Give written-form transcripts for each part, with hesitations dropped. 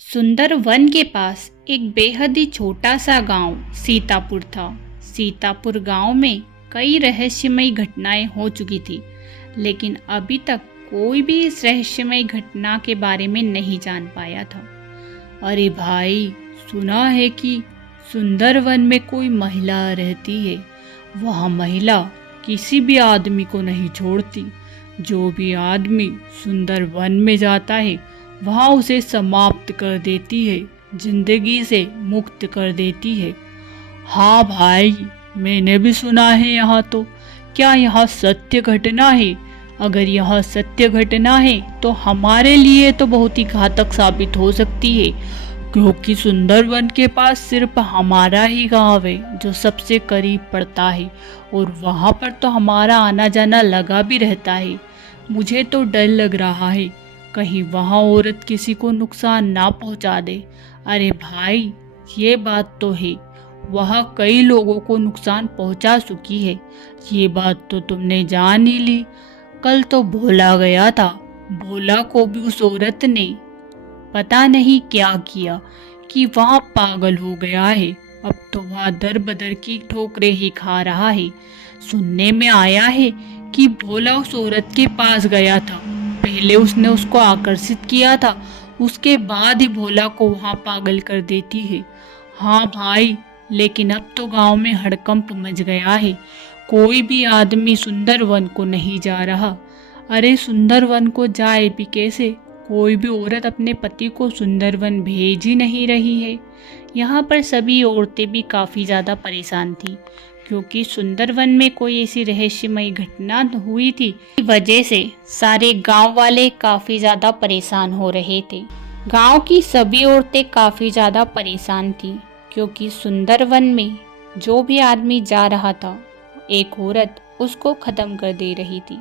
सुंदर वन के पास एक बेहद ही छोटा सा गांव सीतापुर था। सीतापुर गांव में कई रहस्यमयी घटनाएं हो चुकी थी, लेकिन अभी तक कोई भी इस रहस्यमयी घटना के बारे में नहीं जान पाया था। अरे भाई, सुना है कि सुंदर वन में कोई महिला रहती है। वह महिला किसी भी आदमी को नहीं छोड़ती। जो भी आदमी सुंदर वन में जाता है वहाँ उसे समाप्त कर देती है, जिंदगी से मुक्त कर देती है। हाँ भाई, मैंने भी सुना है। यहाँ तो क्या यह सत्य घटना है? अगर यह सत्य घटना है तो हमारे लिए तो बहुत ही घातक साबित हो सकती है, क्योंकि सुंदरवन के पास सिर्फ हमारा ही गांव है जो सबसे करीब पड़ता है, और वहाँ पर तो हमारा आना जाना लगा भी रहता है। मुझे तो डर लग रहा है कहीं वहाँ औरत किसी को नुकसान ना पहुँचा दे। अरे भाई, ये बात तो है, वह कई लोगों को नुकसान पहुँचा चुकी है। ये बात तो तुमने जान ही ली। कल तो भोला गया था, भोला को भी उस औरत ने पता नहीं क्या किया कि वह पागल हो गया है। अब तो वह दर बदर की ठोकरें ही खा रहा है। सुनने में आया है कि भोला उस औरत के पास गया था। पहले उसने उसको आकर्षित किया था, उसके बाद ही भोला को वहाँ पागल कर देती है। हाँ भाई, लेकिन अब तो गांव में हड़कंप मच गया है। कोई भी आदमी सुंदरवन को नहीं जा रहा। अरे सुंदरवन को जाए भी कैसे? कोई भी औरत अपने पति को सुंदरवन भेज ही नहीं रही है। यहाँ पर सभी औरतें भी काफ़ी ज़्यादा परेशान थी, क्योंकि सुंदरवन में कोई ऐसी रहस्यमयी घटना हुई थी। इस वजह से सारे गांव वाले काफ़ी ज़्यादा परेशान हो रहे थे। गांव की सभी औरतें काफ़ी ज़्यादा परेशान थी, क्योंकि सुंदरवन में जो भी आदमी जा रहा था, एक औरत उसको ख़त्म कर दे रही थी।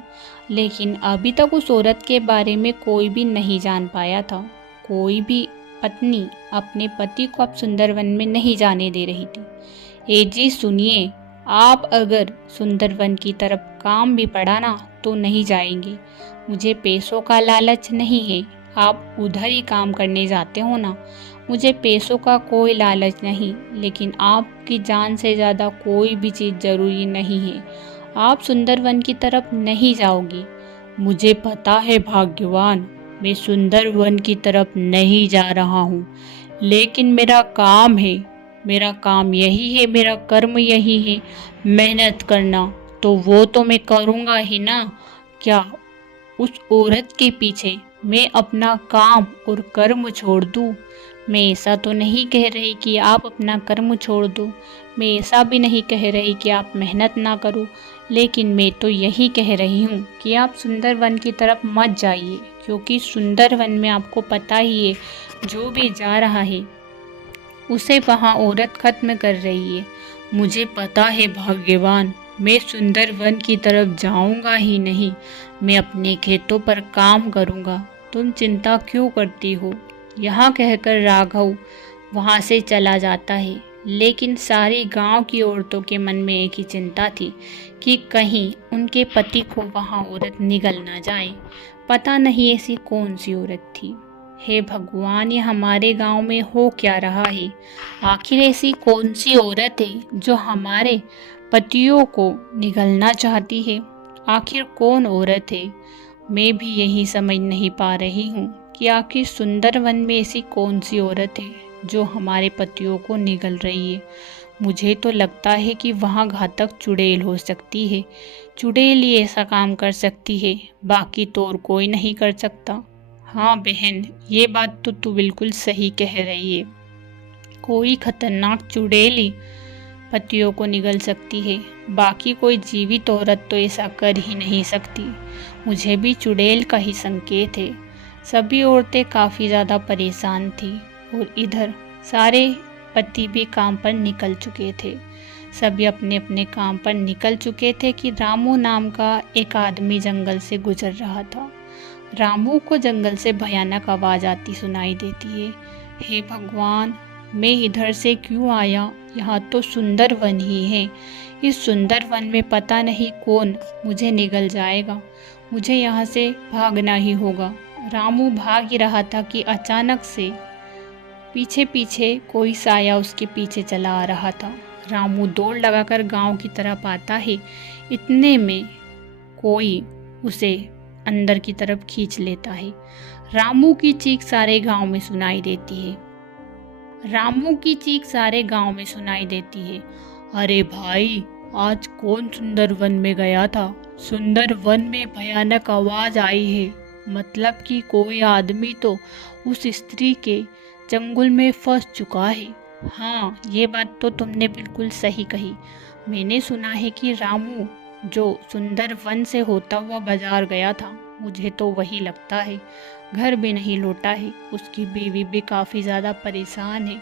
लेकिन अभी तक उस औरत के बारे में कोई भी नहीं जान पाया था। कोई भी पत्नी अपने पति को अब सुंदरवन में नहीं जाने दे रही थी। ए जी सुनिए, आप अगर सुंदरवन की तरफ काम भी पड़ा ना तो नहीं जाएंगे। मुझे पैसों का लालच नहीं है। आप उधर ही काम करने जाते हो ना। मुझे पैसों का कोई लालच नहीं, लेकिन आपकी जान से ज़्यादा कोई भी चीज़ ज़रूरी नहीं है। आप सुंदरवन की तरफ नहीं जाओगी। मुझे पता है भाग्यवान, मैं सुंदरवन की तरफ नहीं जा रहा हूँ, लेकिन मेरा काम है। मेरा काम यही है, मेरा कर्म यही है, मेहनत करना। तो वो तो मैं करूँगा ही ना। क्या उस औरत के पीछे मैं अपना काम और कर्म छोड़ दूँ? मैं ऐसा तो नहीं कह रही कि आप अपना कर्म छोड़ दो। मैं ऐसा भी नहीं कह रही कि आप मेहनत ना करो। लेकिन मैं तो यही कह रही हूँ कि आप सुंदरवन की तरफ मत जाइए, क्योंकि सुंदरवन में आपको पता ही है, जो भी जा रहा है उसे वहाँ औरत खत्म कर रही है। मुझे पता है भाग्यवान, मैं सुंदरवन की तरफ जाऊँगा ही नहीं। मैं अपने खेतों पर काम करूँगा। तुम चिंता क्यों करती हो? यहाँ कहकर राघव वहाँ से चला जाता है। लेकिन सारी गांव की औरतों के मन में एक ही चिंता थी कि कहीं उनके पति को वहाँ औरत निगल ना जाए। पता नहीं ऐसी कौन सी औरत थी। हे भगवान, ये हमारे गांव में हो क्या रहा है? आखिर ऐसी कौन सी औरत है जो हमारे पतियों को निगलना चाहती है? आखिर कौन औरत है? मैं भी यही समझ नहीं पा रही हूँ कि आखिर सुंदरवन में ऐसी कौन सी औरत है जो हमारे पतियों को निगल रही है। मुझे तो लगता है कि वहाँ घातक चुड़ैल हो सकती है। चुड़ैल ही ऐसा काम कर सकती है, बाकी तो और कोई नहीं कर सकता। हाँ बहन, ये बात तो तू बिल्कुल सही कह रही है। कोई खतरनाक चुड़ैल ही पतियों को निगल सकती है, बाकी कोई जीवित औरत तो ऐसा कर ही नहीं सकती। मुझे भी चुड़ैल का ही संकेत है। सभी औरतें काफ़ी ज़्यादा परेशान थी, और इधर सारे पति भी काम पर निकल चुके थे। सभी अपने अपने काम पर निकल चुके थे कि रामू नाम का एक आदमी जंगल से गुजर रहा था। रामू को जंगल से भयानक आवाज़ आती सुनाई देती है। हे भगवान, मैं इधर से क्यों आया? यहाँ तो सुंदर वन ही है। इस सुंदर वन में पता नहीं कौन मुझे निगल जाएगा। मुझे यहाँ से भागना ही होगा। रामू भाग ही रहा था कि अचानक से पीछे पीछे कोई साया उसके पीछे चला आ रहा था। रामू दौड़ लगाकर गांव की तरफ आता है। इतने में कोई उसे अंदर की तरफ खींच लेता है। रामू की चीख सारे गांव में सुनाई देती है। रामू की चीख सारे गांव में सुनाई देती है। अरे भाई, आज कौन सुंदर वन में गया था? सुंदर वन में भयानक आवाज आई है। मतलब कि कोई आदमी तो उस स्त्री के चंगुल में फंस चुका है। हाँ, ये बात तो तुमने बिल्कुल सही कही। मैंने सुना है कि रामू जो सुंदर वन से होता हुआ बाजार गया था, मुझे तो वही लगता है। घर भी नहीं लौटा है। उसकी बीवी भी काफ़ी ज़्यादा परेशान है।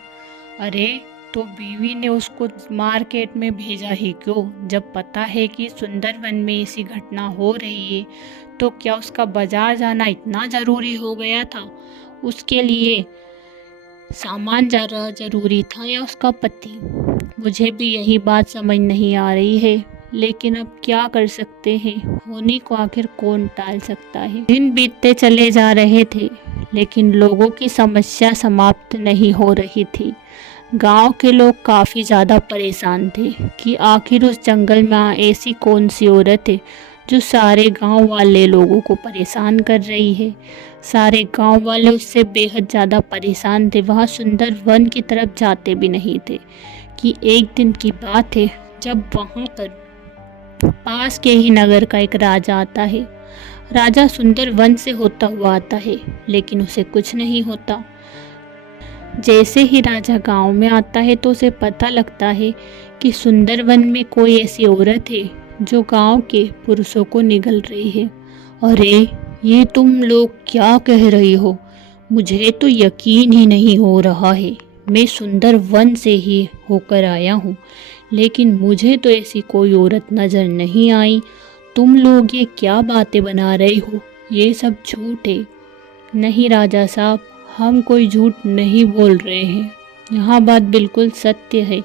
अरे, तो बीवी ने उसको मार्केट में भेजा ही क्यों? जब पता है कि सुंदर वन में ऐसी घटना हो रही है, तो क्या उसका बाजार जाना इतना ज़रूरी हो गया था? उसके लिए सामान ज़्यादा ज़रूरी था या उसका पति? मुझे भी यही बात समझ नहीं आ रही है, लेकिन अब क्या कर सकते हैं? होने को आखिर कौन टाल सकता है? दिन बीतते चले जा रहे थे, लेकिन लोगों की समस्या समाप्त नहीं हो रही थी। गांव के लोग काफ़ी ज़्यादा परेशान थे कि आखिर उस जंगल में ऐसी कौन सी औरत है जो सारे गांव वाले लोगों को परेशान कर रही है। सारे गांव वाले उससे बेहद ज़्यादा परेशान थे। वह सुंदर वन की तरफ जाते भी नहीं थे कि एक दिन की बात है जब वहाँ पर पास के ही नगर का एक राजा आता है। राजा सुंदर वन से होता हुआ आता है, लेकिन उसे कुछ नहीं होता। जैसे ही राजा गांव में आता है तो उसे पता लगता है कि सुंदर वन में कोई ऐसी औरत है जो गांव के पुरुषों को निगल रही है। अरे, ये तुम लोग क्या कह रही हो? मुझे तो यकीन ही नहीं हो रहा है। मैं सुंदर वन से ही होकर आया हूँ, लेकिन मुझे तो ऐसी कोई औरत नज़र नहीं आई। तुम लोग ये क्या बातें बना रहे हो? ये सब झूठ है। नहीं राजा साहब, हम कोई झूठ नहीं बोल रहे हैं। यहाँ बात बिल्कुल सत्य है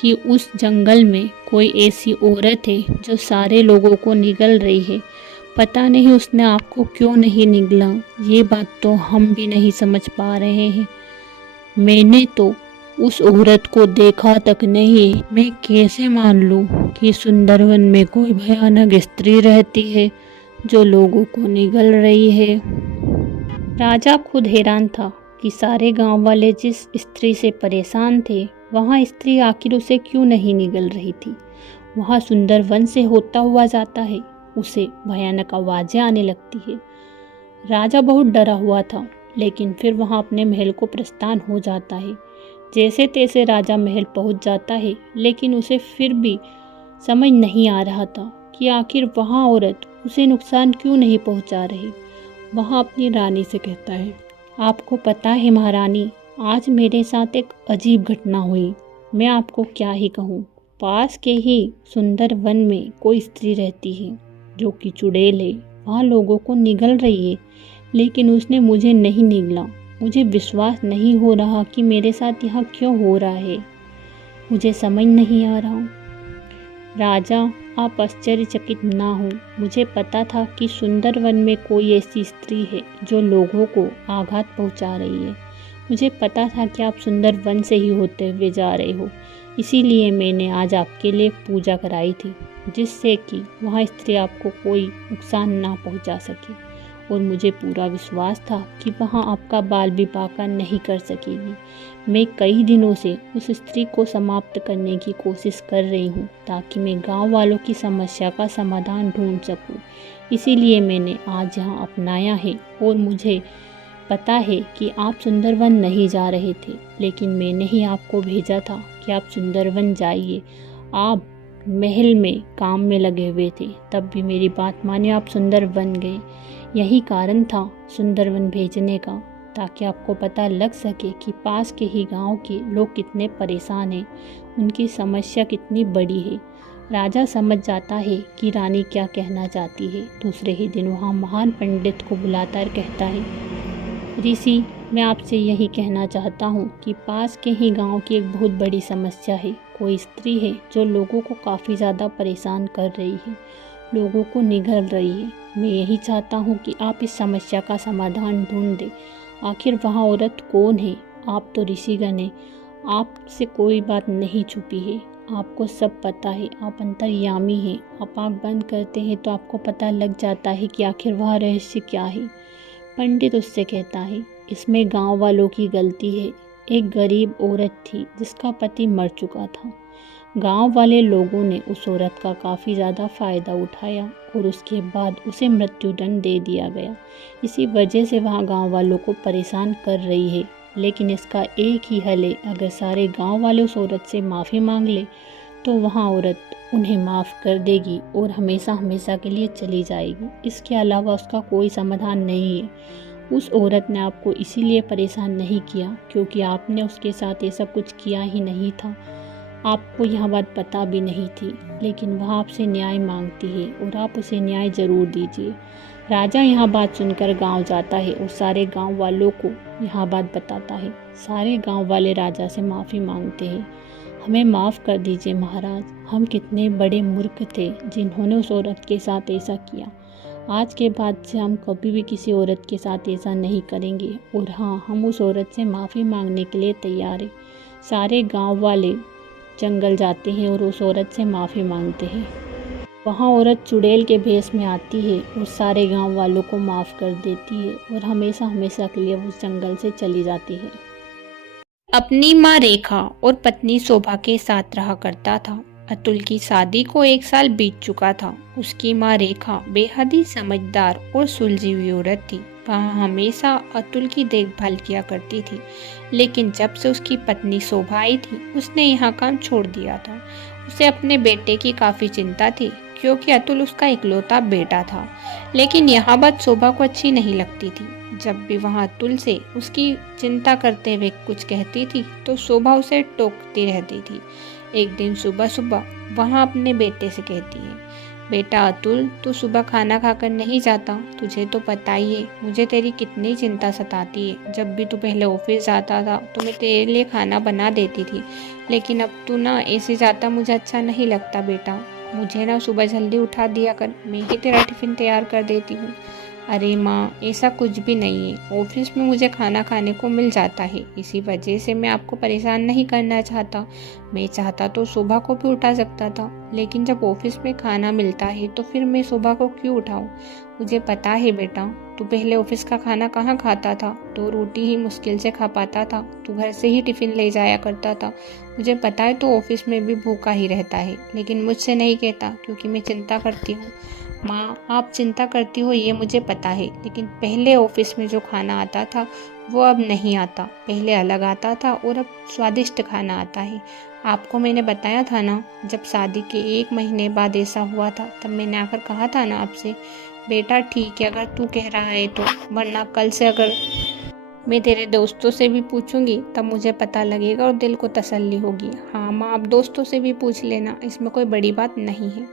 कि उस जंगल में कोई ऐसी औरत है जो सारे लोगों को निगल रही है। पता नहीं उसने आपको क्यों नहीं निगला। ये बात तो हम भी नहीं समझ पा रहे हैं। मैंने तो उस औरत को देखा तक नहीं। मैं कैसे मान लूँ कि सुंदरवन में कोई भयानक स्त्री रहती है जो लोगों को निगल रही है। राजा खुद हैरान था कि सारे गांव वाले जिस स्त्री से परेशान थे, वहाँ स्त्री आखिर उसे क्यों नहीं निगल रही थी। वहाँ सुंदर वन से होता हुआ जाता है, उसे भयानक आवाज़ें आने लगती है। राजा बहुत डरा हुआ था, लेकिन फिर वहाँ अपने महल को प्रस्थान हो जाता है। जैसे तैसे राजा महल पहुँच जाता है, लेकिन उसे फिर भी समझ नहीं आ रहा था कि आखिर वहाँ औरत उसे नुकसान क्यों नहीं पहुँचा रही। वहाँ अपनी रानी से कहता है, आपको पता है महारानी, आज मेरे साथ एक अजीब घटना हुई। मैं आपको क्या ही कहूँ। पास के ही सुंदर वन में कोई स्त्री रहती है जो कि चुड़ैल है। वहाँ लोगों को निगल रही है, लेकिन उसने मुझे नहीं निगला। मुझे विश्वास नहीं हो रहा कि मेरे साथ यहाँ क्यों हो रहा है। मुझे समझ नहीं आ रहा। राजा, आप आश्चर्यचकित ना हो। मुझे पता था कि सुंदर वन में कोई ऐसी स्त्री है जो लोगों को आघात पहुंचा रही है। मुझे पता था कि आप सुंदर वन से ही होते हुए जा रहे हो। इसीलिए मैंने आज आपके लिए पूजा कराई थी, जिससे कि वह स्त्री आपको कोई नुकसान ना पहुंचा सके। और मुझे पूरा विश्वास था कि वहाँ आपका बाल विवाह नहीं कर सकेगी। मैं कई दिनों से उस स्त्री को समाप्त करने की कोशिश कर रही हूँ, ताकि मैं गांव वालों की समस्या का समाधान ढूंढ सकूँ। इसीलिए मैंने आज यहाँ अपनाया है। और मुझे पता है कि आप सुंदरवन नहीं जा रहे थे, लेकिन मैंने ही आपको भेजा था कि आप सुंदरवन जाइए। आप महल में काम में लगे हुए थे, तब भी मेरी बात माने आप सुंदरवन गए। यही कारण था सुंदरवन भेजने का, ताकि आपको पता लग सके कि पास के ही गांव के लोग कितने परेशान हैं, उनकी समस्या कितनी बड़ी है। राजा समझ जाता है कि रानी क्या कहना चाहती है। दूसरे ही दिन वहाँ महान पंडित को बुलाता और कहता है, ऋषि, मैं आपसे यही कहना चाहता हूँ कि पास के ही गांव की एक बहुत बड़ी समस्या है। कोई स्त्री है जो लोगों को काफ़ी ज़्यादा परेशान कर रही है, लोगों को निगल रही है। मैं यही चाहता हूँ कि आप इस समस्या का समाधान ढूंढ दें। आखिर वहाँ औरत कौन है? आप तो ऋषिगण हैं, आपसे कोई बात नहीं छुपी है, आपको सब पता है, आप अंतर्यामी हैं। आप आँख बंद करते हैं तो आपको पता लग जाता है कि आखिर वह रहस्य क्या है। पंडित उससे कहता है, इसमें गांव वालों की गलती है। एक गरीब औरत थी जिसका पति मर चुका था। गांव वाले लोगों ने उस औरत का काफ़ी ज़्यादा फ़ायदा उठाया और उसके बाद उसे मृत्युदंड दे दिया गया। इसी वजह से वह गांव वालों को परेशान कर रही है। लेकिन इसका एक ही हल है, अगर सारे गांव वाले उस औरत से माफ़ी मांग ले तो वह औरत उन्हें माफ़ कर देगी और हमेशा हमेशा के लिए चली जाएगी। इसके अलावा उसका कोई समाधान नहीं है। उस औरत ने आपको इसीलिए परेशान नहीं किया क्योंकि आपने उसके साथ ऐसा कुछ किया ही नहीं था। आपको यह बात पता भी नहीं थी, लेकिन वह आपसे न्याय मांगती है और आप उसे न्याय ज़रूर दीजिए। राजा यह बात सुनकर गांव जाता है और सारे गांव वालों को यह बात बताता है। सारे गांव वाले राजा से माफ़ी मांगते हैं। हमें माफ़ कर दीजिए महाराज, हम कितने बड़े मूर्ख थे जिन्होंने उस औरत के साथ ऐसा किया। आज के बाद से हम कभी भी किसी औरत के साथ ऐसा नहीं करेंगे और हाँ, हम उस औरत से माफ़ी मांगने के लिए तैयार हैं। सारे गांव वाले जंगल जाते हैं और उस औरत से माफ़ी मांगते हैं। वहाँ औरत चुड़ैल के भेष में आती है और सारे गांव वालों को माफ़ कर देती है और हमेशा हमेशा के लिए उस जंगल से चली जाती है। अपनी माँ रेखा और पत्नी शोभा के साथ रहा करता था। अतुल की शादी को 1 साल बीत चुका था। उसकी माँ रेखा बेहद ही समझदार और सुलझी हुई औरत थी। वह हमेशा अतुल की देखभाल किया करती थी, लेकिन जब से उसकी पत्नी शोभा आई थी उसने यह काम छोड़ दिया था। उसे अपने बेटे की काफ़ी चिंता थी क्योंकि अतुल उसका इकलौता बेटा था। लेकिन यह बात शोभा को अच्छी नहीं लगती थी। जब भी वह अतुल से उसकी चिंता करते हुए कुछ कहती थी तो शोभा उसे टोकती रहती थी। एक दिन सुबह सुबह वह अपने बेटे से कहती है, बेटा अतुल, तू सुबह खाना खाकर नहीं जाता। तुझे तो पता ही है मुझे तेरी कितनी चिंता सताती है। जब भी तू पहले ऑफिस जाता था तो मैं तेरे लिए खाना बना देती थी, लेकिन अब तू ना ऐसे जाता, मुझे अच्छा नहीं लगता बेटा। मुझे ना सुबह जल्दी उठा दिया कर, मैं ही तेरा टिफ़िन तैयार कर देती हूँ। अरे माँ, ऐसा कुछ भी नहीं है। ऑफिस में मुझे खाना खाने को मिल जाता है, इसी वजह से मैं आपको परेशान नहीं करना चाहता। मैं चाहता तो सुबह को भी उठा सकता था, लेकिन जब ऑफिस में खाना मिलता है तो फिर मैं सुबह को क्यों उठाऊं? मुझे पता है बेटा, तू पहले ऑफिस का खाना कहाँ खाता था? 2 रोटी ही मुश्किल से खा पाता था। तू घर से ही टिफ़िन ले जाया करता था। मुझे पता है तो ऑफिस में भी भूखा ही रहता है, लेकिन मुझसे नहीं कहता क्योंकि मैं चिंता करती हूँ। माँ, आप चिंता करती हो ये मुझे पता है, लेकिन पहले ऑफिस में जो खाना आता था वो अब नहीं आता। पहले अलग आता था और अब स्वादिष्ट खाना आता है। आपको मैंने बताया था ना, जब शादी के 1 महीने बाद ऐसा हुआ था तब मैंने आकर कहा था ना आपसे। बेटा ठीक है अगर तू कह रहा है तो, वरना कल से अगर मैं तेरे दोस्तों से भी पूछूंगी तब मुझे पता लगेगा और दिल को तसल्ली होगी। हाँ माँ, आप दोस्तों से भी पूछ लेना, इसमें कोई बड़ी बात नहीं है।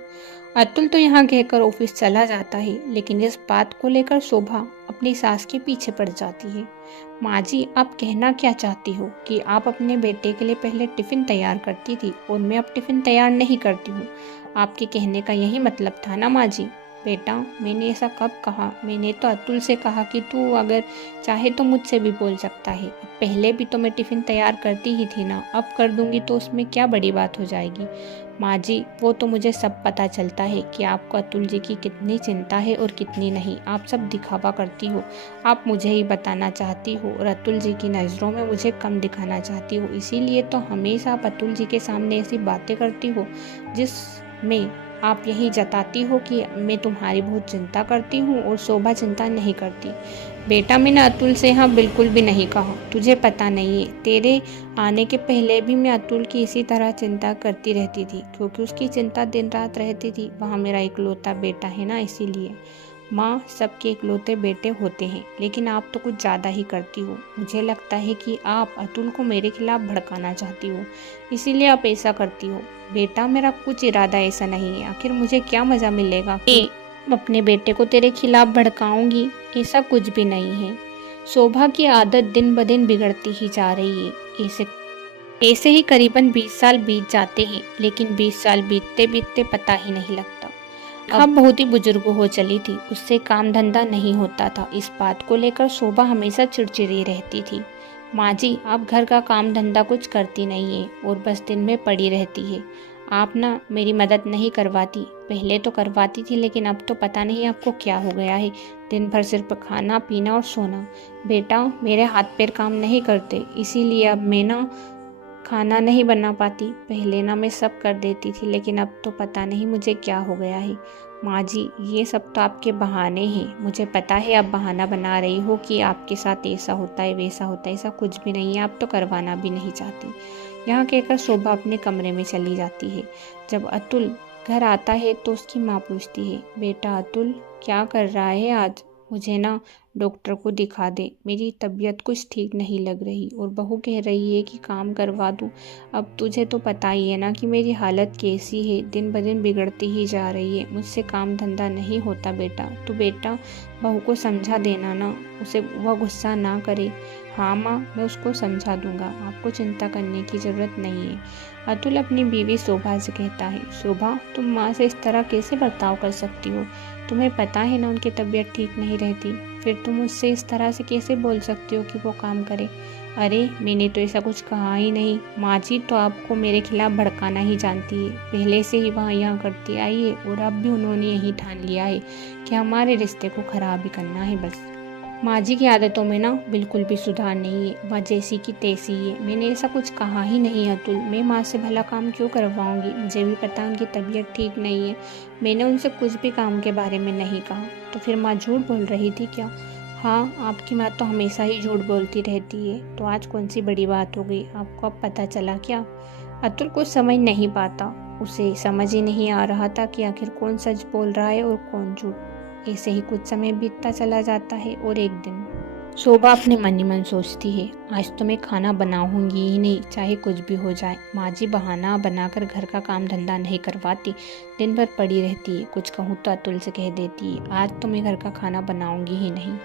अतुल तो यहाँ कहकर ऑफिस चला जाता है, लेकिन इस बात को लेकर शोभा अपनी सास के पीछे पड़ जाती है। माँ जी, आप कहना क्या चाहती हो कि आप अपने बेटे के लिए पहले टिफ़िन तैयार करती थी और मैं अब टिफ़िन तैयार नहीं करती हूँ? आपके कहने का यही मतलब था ना माँ जी? बेटा, मैंने ऐसा कब कहा? मैंने तो अतुल से कहा कि तू अगर चाहे तो मुझसे भी बोल सकता है। पहले भी तो मैं टिफ़िन तैयार करती ही थी ना, अब कर दूंगी तो उसमें क्या बड़ी बात हो जाएगी? माँ जी, वो तो मुझे सब पता चलता है कि आपको अतुल जी की कितनी चिंता है और कितनी नहीं। आप सब दिखावा करती हो, आप मुझे ही बताना चाहती हो और अतुल जी की नज़रों में मुझे कम दिखाना चाहती हो। इसीलिए तो हमेशा आप अतुल जी के सामने ऐसी बातें करती हो जिसमें आप यही जताती हो कि मैं तुम्हारी बहुत चिंता करती हूँ और शोभा चिंता नहीं करती। बेटा, मैंने अतुल से हाँ बिल्कुल भी नहीं कहा। तुझे पता नहीं है, तेरे आने के पहले भी मैं अतुल की इसी तरह चिंता करती रहती थी क्योंकि उसकी चिंता दिन रात रहती थी। वहाँ मेरा इकलौता बेटा है ना, इसीलिए। माँ, सबके इकलौते बेटे होते हैं, लेकिन आप तो कुछ ज़्यादा ही करती हो। मुझे लगता है कि आप अतुल को मेरे खिलाफ भड़काना चाहती हो, इसीलिए आप ऐसा करती हो। बेटा, मेरा कुछ इरादा ऐसा नहीं है। आखिर मुझे क्या मज़ा मिलेगा कि अपने बेटे को तेरे खिलाफ भड़काऊंगी? ऐसा कुछ भी नहीं है। शोभा की आदत दिन ब दिन बिगड़ती ही जा रही है। ऐसे ही करीबन 20 साल बीत जाते हैं, लेकिन 20 साल बीतते बीतते पता ही नहीं लगता। अब बहुत ही बुजुर्ग हो चली थी, उससे काम धंधा नहीं होता था। इस बात को लेकर शोभा हमेशा चिड़चिड़ी रहती थी। माँ जी, आप घर का काम धंधा कुछ करती नहीं है और बस दिन में पड़ी रहती है। आप ना मेरी मदद नहीं करवाती। पहले तो करवाती थी, लेकिन अब तो पता नहीं आपको क्या हो गया है। दिन भर सिर्फ खाना पीना और सोना। बेटा, मेरे हाथ पैर काम नहीं करते, इसीलिए अब मैं ना खाना नहीं बना पाती। पहले ना मैं सब कर देती थी, लेकिन अब तो पता नहीं मुझे क्या हो गया है। माँ जी, ये सब तो आपके बहाने हैं। मुझे पता है आप बहाना बना रही हो कि आपके साथ ऐसा होता है वैसा होता है। ऐसा कुछ भी नहीं है, आप तो करवाना भी नहीं चाहती। यहाँ कहकर शोभा अपने कमरे में चली जाती है। जब अतुल घर आता है तो उसकी माँ पूछती है, बेटा अतुल, क्या कर रहा है आज? मुझे ना डॉक्टर को दिखा दे, मेरी तबीयत कुछ ठीक नहीं लग रही। और बहू कह रही है कि काम करवा दूँ। अब तुझे तो पता ही है ना कि मेरी हालत कैसी है, दिन ब दिन बिगड़ती ही जा रही है। मुझसे काम धंधा नहीं होता बेटा। तो बेटा बहू को समझा देना ना, उसे वह गुस्सा ना करे। हाँ माँ, मैं उसको समझा दूंगा, आपको चिंता करने की ज़रूरत नहीं है। अतुल अपनी बीवी शोभा से कहता है, शोभा, तुम माँ से इस तरह कैसे बर्ताव कर सकती हो? तुम्हें पता है ना उनकी तबीयत ठीक नहीं रहती, फिर तुम उससे इस तरह से कैसे बोल सकती हो कि वो काम करे? अरे मैंने तो ऐसा कुछ कहा ही नहीं। माँ जी तो आपको मेरे खिलाफ भड़काना ही जानती है। पहले से ही वहाँ यहाँ करती आई है और अब भी उन्होंने यही ठान लिया है कि हमारे रिश्ते को खराब ही करना है बस। माँ जी की आदतों में ना बिल्कुल भी सुधार नहीं है, वह जैसी की तैसी है। मैंने ऐसा कुछ कहा ही नहीं अतुल। मैं माँ से भला काम क्यों करवाऊंगी? मुझे भी पता उनकी तबीयत ठीक नहीं है। मैंने उनसे कुछ भी काम के बारे में नहीं कहा। तो फिर माँ झूठ बोल रही थी क्या? हाँ, आपकी माँ तो हमेशा ही झूठ बोलती रहती है। तो आज कौन सी बड़ी बात हो गई? आपको अब पता चला क्या? अतुल कुछ समझ नहीं पाता। उसे समझ ही नहीं आ रहा था कि आखिर कौन सच बोल रहा है और कौन झूठ। ऐसे ही कुछ समय बीतता चला जाता है और एक दिन शोभा अपने मन ही मन सोचती है, आज तो मैं खाना बनाऊंगी ही नहीं, चाहे कुछ भी हो जाए। माँ जी बहाना बनाकर घर का काम धंधा नहीं करवाती, दिन भर पड़ी रहती है। कुछ कहूँ तो अतुल से कह देती है, आज तो मैं घर का खाना बनाऊंगी ही नहीं।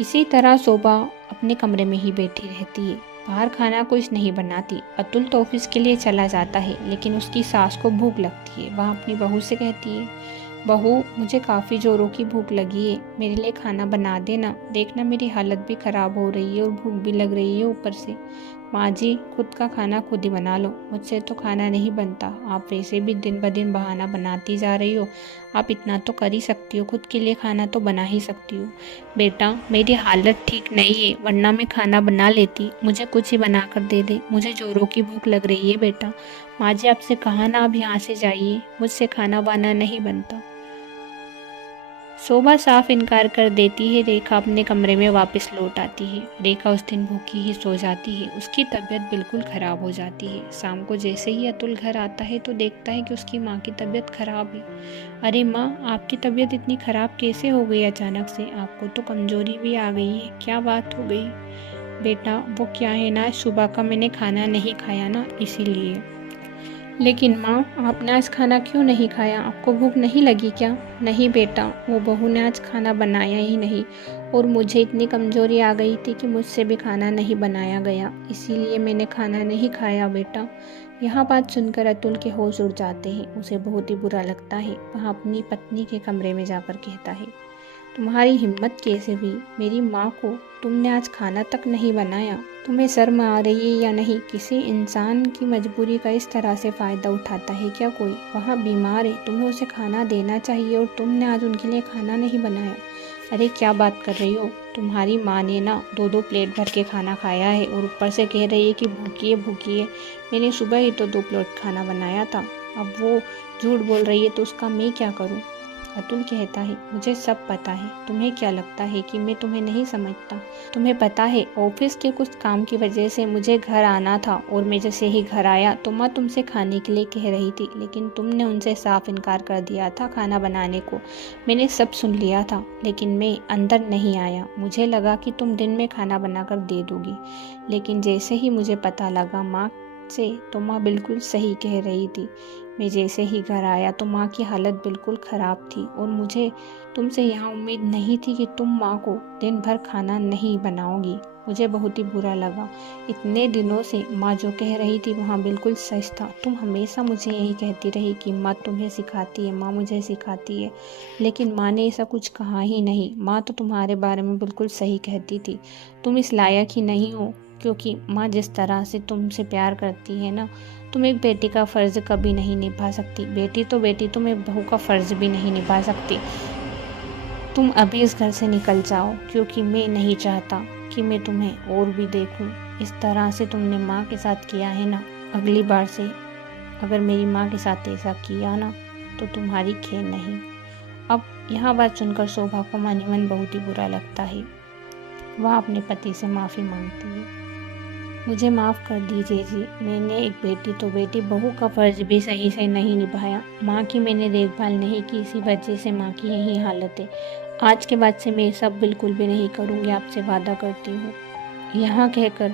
इसी तरह शोभा अपने कमरे में ही बैठी रहती है, बाहर खाना कुछ नहीं बनाती। अतुल तो ऑफिस के लिए चला जाता है, लेकिन उसकी सास को भूख लगती है। वह अपनी बहू से कहती है, बहू, मुझे काफ़ी ज़ोरों की भूख लगी है, मेरे लिए खाना बना देना। देखना मेरी हालत भी ख़राब हो रही है और भूख भी लग रही है ऊपर से। माँ जी, खुद का खाना खुद ही बना लो, मुझसे तो खाना नहीं बनता। आप वैसे भी दिन ब दिन बहाना बनाती जा रही हो, आप इतना तो कर ही सकती हो, खुद के लिए खाना तो बना ही सकती हो। बेटा, मेरी हालत ठीक नहीं है, वरना मैं खाना बना लेती। मुझे कुछ ही बना कर दे दे, मुझे ज़ोरों की भूख लग रही है बेटा। माँ जी, आपसे कहा ना अब यहाँ से जाइए, मुझसे खाना वाना नहीं बनता। शोभा साफ इनकार कर देती है। रेखा अपने कमरे में वापस लौट आती है। रेखा उस दिन भूखी ही सो जाती है। उसकी तबीयत बिल्कुल ख़राब हो जाती है। शाम को जैसे ही अतुल घर आता है तो देखता है कि उसकी माँ की तबीयत ख़राब है। अरे माँ, आपकी तबीयत इतनी ख़राब कैसे हो गई अचानक से? आपको तो कमज़ोरी भी आ गई है, क्या बात हो गई? बेटा, वो क्या है ना, सुबह का मैंने खाना नहीं खाया ना, इसीलिए। लेकिन माँ, आपने आज खाना क्यों नहीं खाया? आपको भूख नहीं लगी क्या? नहीं बेटा, वो बहू ने आज खाना बनाया ही नहीं और मुझे इतनी कमज़ोरी आ गई थी कि मुझसे भी खाना नहीं बनाया गया, इसीलिए मैंने खाना नहीं खाया बेटा। यह बात सुनकर अतुल के होश उड़ जाते हैं। उसे बहुत ही बुरा लगता है। वह अपनी पत्नी के कमरे में जाकर कहता है, तुम्हारी हिम्मत कैसे हुई? मेरी माँ को तुमने आज खाना तक नहीं बनाया। तुम्हें शर्म आ रही है या नहीं? किसी इंसान की मजबूरी का इस तरह से फ़ायदा उठाता है क्या कोई? वहाँ बीमार है, तुम्हें उसे खाना देना चाहिए और तुमने आज उनके लिए खाना नहीं बनाया। अरे क्या बात कर रही हो? तुम्हारी माँ ने ना 2-2 प्लेट भर के खाना खाया है और ऊपर से कह रही है कि भूखी है भूखी है। मैंने सुबह ही तो 2 प्लेट खाना बनाया था। अब वो झूठ बोल रही है तो उसका मैं क्या करूँ? अतुल कहता है, मुझे सब पता है। तुम्हें क्या लगता है कि मैं तुम्हें नहीं समझता? तुम्हें पता है, ऑफिस के कुछ काम की वजह से मुझे घर आना था और मैं जैसे ही घर आया तो माँ तुमसे खाने के लिए कह रही थी, लेकिन तुमने उनसे साफ इनकार कर दिया था खाना बनाने को। मैंने सब सुन लिया था, लेकिन मैं अंदर नहीं आया। मुझे लगा कि तुम दिन में खाना बनाकर दे दोगी, लेकिन जैसे ही मुझे पता लगा माँ से, तो माँ बिल्कुल सही कह रही थी। मैं जैसे ही घर आया तो माँ की हालत बिल्कुल ख़राब थी और मुझे तुमसे यहाँ उम्मीद नहीं थी कि तुम माँ को दिन भर खाना नहीं बनाओगी। मुझे बहुत ही बुरा लगा। इतने दिनों से माँ जो कह रही थी वहाँ बिल्कुल सच था। तुम हमेशा मुझे यही कहती रही कि माँ तुम्हें सिखाती है, माँ मुझे सिखाती है, लेकिन माँ ने ऐसा कुछ कहा ही नहीं। माँ तो तुम्हारे बारे में बिल्कुल सही कहती थी। तुम इस लायक ही नहीं हो क्योंकि माँ जिस तरह से तुमसे प्यार करती है ना, तुम एक बेटी का फ़र्ज़ कभी नहीं निभा सकती। बेटी तो बेटी, तुम एक बहू का फ़र्ज़ भी नहीं निभा सकती। तुम अभी इस घर से निकल जाओ, क्योंकि मैं नहीं चाहता कि मैं तुम्हें और भी देखूं। इस तरह से तुमने माँ के साथ किया है ना, अगली बार से अगर मेरी माँ के साथ ऐसा किया ना तो तुम्हारी खैर नहीं। अब यह बात सुनकर शोभा को मन ही मन बहुत ही बुरा लगता है। वह अपने पति से माफ़ी मांगती है। मुझे माफ़ कर दीजिए जी, मैंने एक बेटी तो बेटी, बहू का फ़र्ज़ भी सही से नहीं निभाया। माँ की मैंने देखभाल नहीं की, इसी वजह से माँ की यही हालत है। आज के बाद से मैं ये सब बिल्कुल भी नहीं करूँगी, आपसे वादा करती हूँ। यहाँ कहकर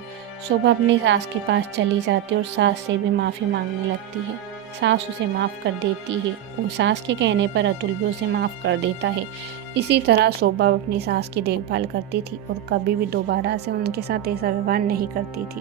शोभा अपनी सास के पास चली जाती है और सास से भी माफ़ी मांगने लगती है। सास उसे माफ़ कर देती है और सास के कहने पर अतुल भी उसे माफ़ कर देता है। इसी तरह शोभा अपनी सास की देखभाल करती थी और कभी भी दोबारा से उनके साथ ऐसा व्यवहार नहीं करती थी।